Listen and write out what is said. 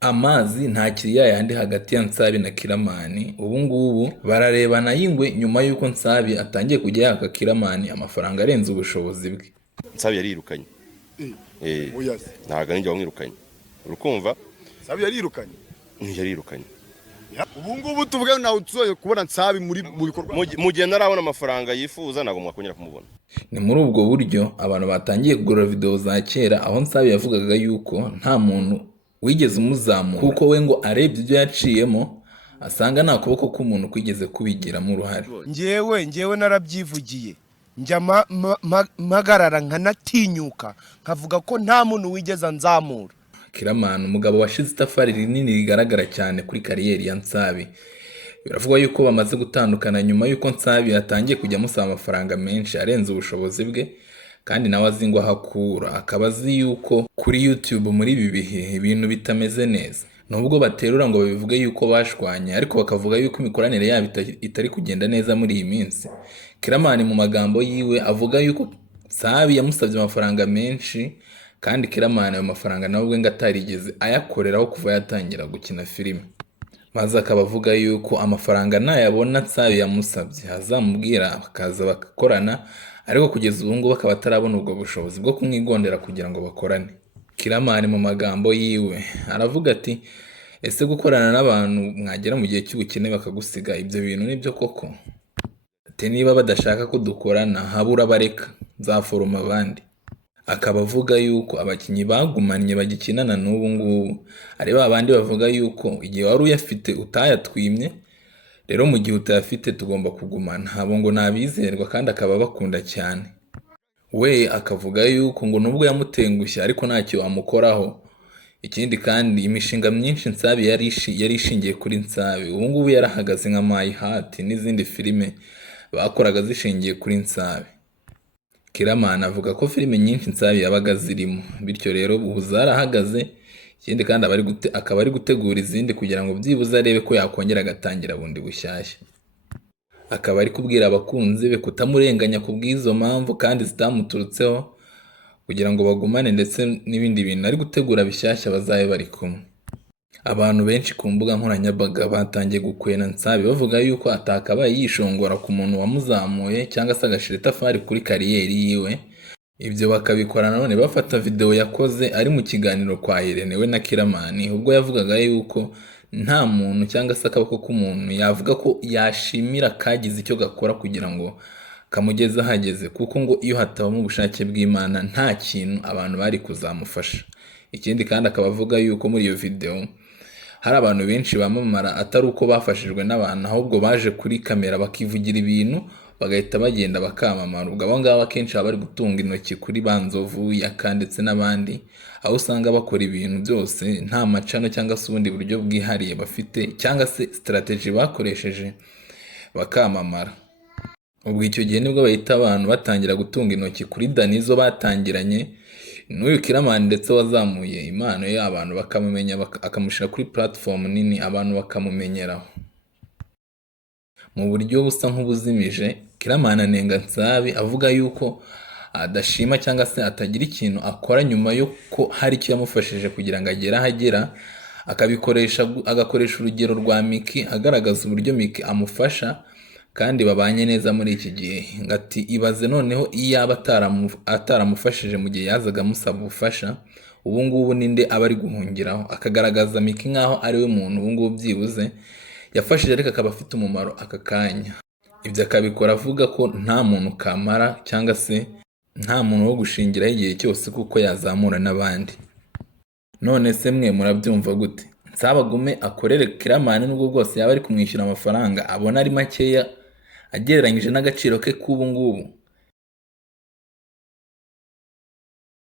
Amazi ntakiri yayandi hagati ya Nsabi na Kiramani, ubu ngubu bararebana y'ingwe nyuma y'uko Nsabi atangiye kujya yaka Kiramani amafaranga arenze ubushobozi bwe. Nsabi yarirukanye. Oya se. Ntago ninjye wamwirukanye. Urukumva? Nsabi yarirukanye. Yarirukanye. Ubu ngubu tuvuga nawe tuzoye kubona Nsabi mu bikorwa. Mu gihe ntarabona amafaranga yifuza ntago mwakongera kumubona. Ni muri ubwo buryo abantu batangiye kugura video za kera aho Nsabi yavugaga yuko nta muntu wigeze umuzamura kuko we ngo arebye ibyo yaciyemo asanga nta kuboko k'umuntu kwigeze kubigiramo uruhare. Njyewe narabyivugiye njya magarara nkanatinyuka nkavuga ko nta muntu wigeze anzamura. Kiramani umugabo washize itafari rinini rigaragara cyane kuri kariyeri ya Nsabi. Biravugwa yuko bamaze gutandukana nyuma yuko Nsabi yatangiye kujya amusaba amafaranga menshi arenze ubushobozi bwe, kandi nawe azi ngo ahakura, akaba azi yuko kuri YouTube muri ibi bihe ibintu bitameze neza. Nubwo baterura ngo babivuge yuko bashwanye, ariko bakavuga yuko imikoranire yabo itari kugenda neza muri iyi minsi. Kiramani mu magambo yiwe avuga yuko Nsabi yamusabye amafaranga menshi, kandi Kiramani ayo mafaranga nawe ubwe ngo atarigeze ayakoreraho kuva yatangira gukina filime. Maze akaba avuga yuko amafaranga nayabona Nsabi yamusabye azamubwira bakaza bagakorana, ariko kugeza ubu ngubu akaba atarabona ubwo bushobozi bwo kumwigondera kugira ngo bakorane. Kiramani mu magambo yiwe aravuga ati, ese gukorana n'abantu mwagera mu gihe cy'ubukene bakagusiga ibyo bintu nibyo koko? Ati niba badashaka ko dukorana habura bareka nzaforoma abandi. Akaba avuga yuko abakinnyi bagumanye bagikinana n'ubu ngubu ari babandi bavuga yuko igihe wari uyafite utayatwimye, rero mu gihe utayafite tugomba kugumana. Abo ngo nabizerwa kandi akaba bakunda cyane. We akavuga yuko ngo nubwo yamutengushye ariko ntacyo wamukoraho. Ikindi kandi imishinga myinshi Nsabi yari ishingiye kuri Nsabi, ubu ngubu yarahagaze nka My Heart n'izindi filime bakoraga zishingiye kuri Nsabi. Kiramani avuga ko filime nyinshi Nsabi yabaga zirimo, bityo rero ubu zarahagaze. Ikindi kandi akaba ari gutegura izindi kugira ngo byibuze arebe ko yakongera agatangira bundi bushyashya. Akaba ari kubwira abakunzi be kutamurenganya ku bw'izo mpamvu kandi zitamuturutseho, kugira ngo bagumane ndetse n'ibindi bintu ari gutegura bishyashya bazabe bari kumwe. Abantu benshi ku mbuga nkoranyambaga batangiye gukwena Nsabi bavuga yuko atakabaye yishongora ku muntu wamuzamuye cyangwa se agashira itafari kuri kariyeri yiwe. Ibyo bakabikora nanone bafata video yakoze ari mu kiganiro kwa Irene we na Kiramani, ubwo yavugaga yuko nta muntu cyangwa se akaboko k'umuntu yavuga ko yashimira kagize icyo gakora kugira ngo kamugeze ahageze, kuko ngo iyo hatabamo ubushake bw'Imana nta kintu abantu bari kuzamufasha. Ikindi kandi akaba avuga yuko muri iyo video hari abantu benshi bamamara atari uko bafashijwe n'abantu, ahubwo baje kuri kamera bakivugira ibintu bagahita bagenda bakamamara. Ubwo abo ngabo akenshi baba bari gutunga intoki kuri Banzovu, Yaka ndetse n'abandi, aho usanga bakora ibintu byose nta macano cyangwa se ubundi buryo bwihariye bafite cyangwa se strategy bakoresheje bakamamara. Ubwo icyo gihe nibwo bahita abantu batangira gutunga intoki kuri Danizo batangiranye n'uyu Kiramani ndetse wazamuye impano y'abantu bakamumenya akamushyira kuri platform nini abantu bakamumenyeraho. Mu buryo busa nk'ubuzimije, Kiramani anenga Nsabi avuga yuko adashima cyangwa se atagira ikintu akora nyuma yuko hari icyo yamufashije kugira ngo agere ahagera, agakoresha urugero rwa Miki agaragaza uburyo Miki amufasha kandi babanye neza muri iki gihe. Ngati ibaze noneho iyaba ataramufashije mu gihe yazaga amusaba ubufasha, ubu ngubu ninde aba ari guhungiraho? Akagaragaza Miki nkaho ari we muntu ubu ngubu byibuze yafashije ariko akaba afite umumaro aka kanya. Ibyo akabikora avuga ko nta muntu kamara cyangwa se nta muntu wo gushingiraho igihe cyose kuko yazamura n'abandi. None se mwe murabyumva gute? Nsabi agume akorere Kiramani nubwo bwose yaba ari kumwishyura amafaranga abona ari makeya agereranyije n'agaciro ke k'ubu ngubu?